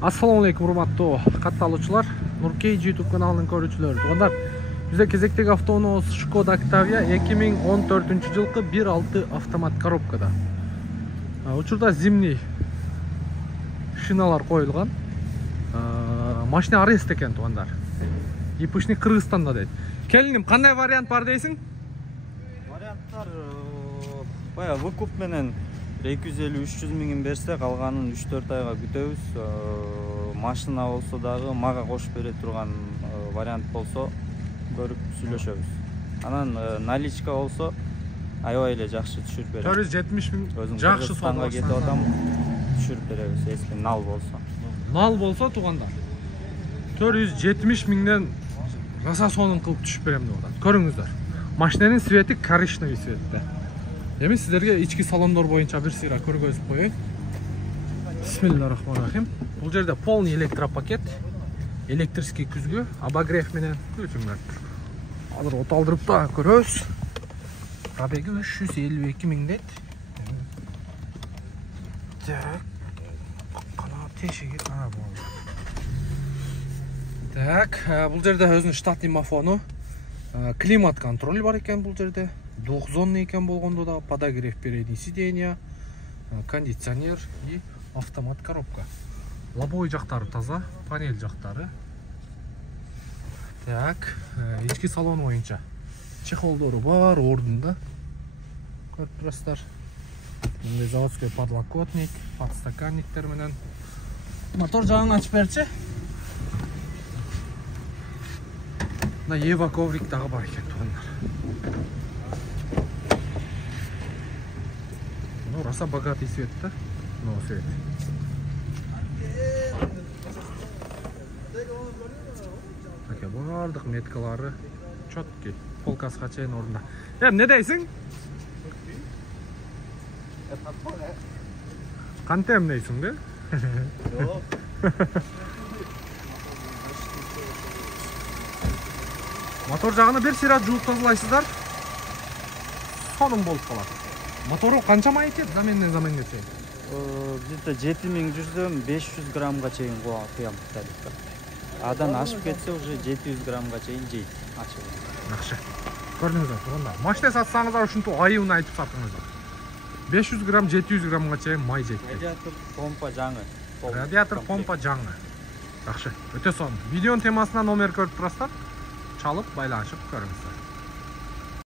Assalamu alaikum, урматтуу катталуучулар, Нуркейджи YouTube каналынын көрүүчүлөрү. Туугандар, бизде кезектеги автоунубуз Skoda Octavia 2014 жылкы 1.6 автомат коробкада. Учурда зимний шиналар коюлган. Машина арест экен, туугандар. Ипишни Кыргызстанда дейт. Келиним, кандай вариант бар дейсиң? Варианттар бая выкуп менен 250-300 миңин берсе, калганын 3-4 айга күтөбүз. Машина болсо дагы мага кошуп бере турган вариант болсо көрүп сүйлөшөбүз. Анан наличка болсо аябай эле жакшы түшүрүп беребиз. 470 миң жакшы соода кетип атам, түшүрүп беребиз, если нал болсо. Нал болсо, туугандар, 470 миңден раса сонун кылып түшүп берем деп атат. Көрүңүздөр. Машинанын свети коричневый светте. Эми сиздерге ички салондор боюнча бир сыйра көргөзүп коеюн. Бисмиллахиррахманиррахим. Бул жерде полный электропакет, электрический күзгү, обогрев менен күтүңөр. Азыр оталдырып да көрөбүз. Пробеги 352 миң дейт. Так, канат тешиги болду. Так, бул жерде өзүнүн штатный мафону, климат контроль бар экен бул жерде. Двухзонный экен болгондо да, подогрев передний сиденья, кондиционер и автомат коробка. Лобовой жактары таза, панель жактары. Так, ички салон боюнча чехолдору бар, ордунда. Көрүп турасыздар. Мындай заводской подлокотник, подстаканниктер менен. Мотор жагын ачып берчи. На Ева коврик дагы бар экен, туугандар. Ну, раса богатый свет, да? Ну, свет. Так, бардык меткалары чөткү. Полкасга чейин ордунда. Не дейсиң? Канте эмнейсиң, да? Мотор жагыны бир сыйра жууп тазалайсыздар. Сонун болуп калат. Мотору канча май кетет заменге чейин? Где-то 7000 жүрсөм 500 граммга чейин куям талипка. Адан ашып кетсе уже 700 граммга чейин жейт. Ачып. Жакшы. Көрдүңүздөр, туугандар. Машина сатсаңыздар ушинтип айыбын айтып сатыңыздар. 500 грамм 700 граммга чейин май жейт. Радиатор помпа жаңы. Радиатор помпа жаңы. Жакшы. Өтө сонун. Видеонун темасына номер көрүп турасыздар. Çalıp baylaşıp görünsün.